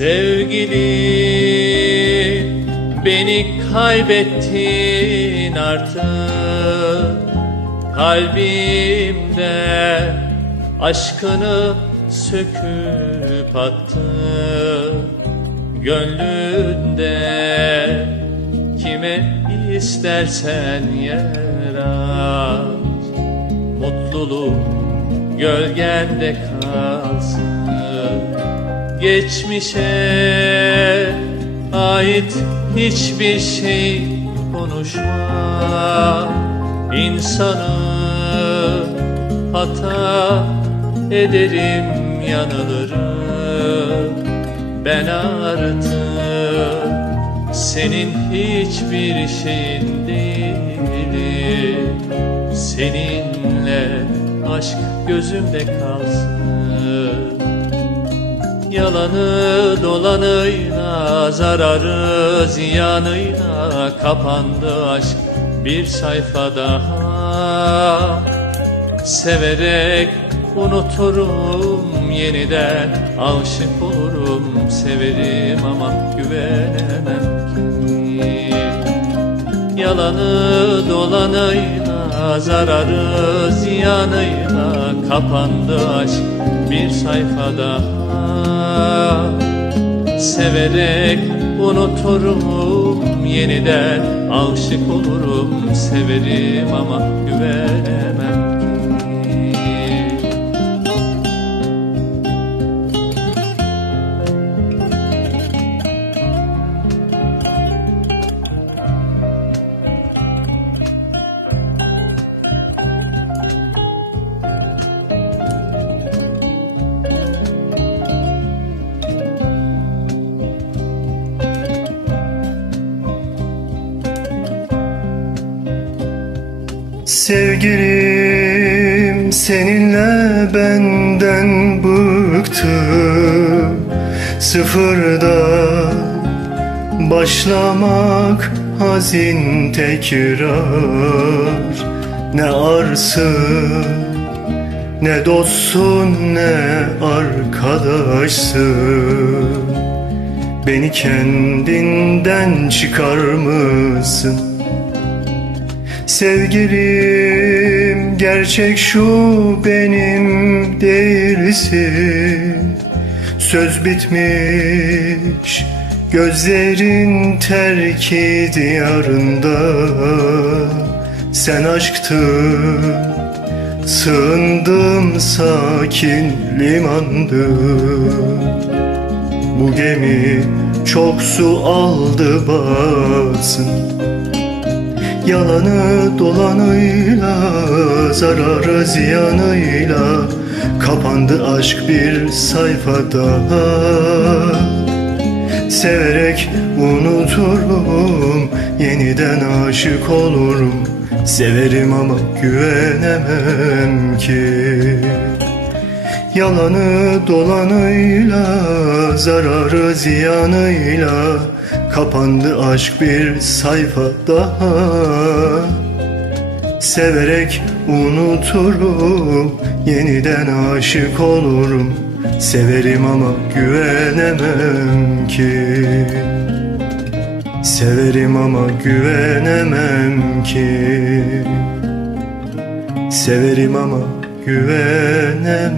sevgili Beni kaybettin artık. Kalbimde aşkını söküp attın. Gönlünde kime istersen yer aç. Mutluluk gölgende kalsın Geçmişe ait hiçbir şey konuşma. İnsanı hata ederim yanılırım. Ben artık senin hiçbir şeyin değilim. Seninle aşk gözümde kalsın Yalanı dolanıyla zararı ziyanıyla kapandı aşk bir sayfa daha. Severek unuturum yeniden aşık olurum. Severim ama güvenemem Yalanı dolanıyla zararı ziyanıyla kapandı aşk bir sayfa daha Severek unuturum yeniden aşık olurum. Severim ama güvenemem Sevgilim seninle benden bıktım. Sıfırda başlamak hazin tekrar. Ne arsın ne dostsun ne arkadaşsın. Beni kendinden çıkarmışsın Sevgilim gerçek şu benim değilsin. Söz bitmiş gözlerin terki diyarında Sen aşktın sığındım sakin limandın Bu gemi çok su aldı batsın Yalanı dolanıyla zararı ziyanıyla Kapandı aşk bir sayfa daha. Severek unuturum Yeniden aşık olurum. Severim ama güvenemem ki. Yalanı dolanıyla zararı ziyanıyla Kapandı aşk bir sayfa daha. Severek unuturum Yeniden aşık olurum. Severim ama güvenemem ki. Severim ama güvenemem ki. Severim ama güvenemem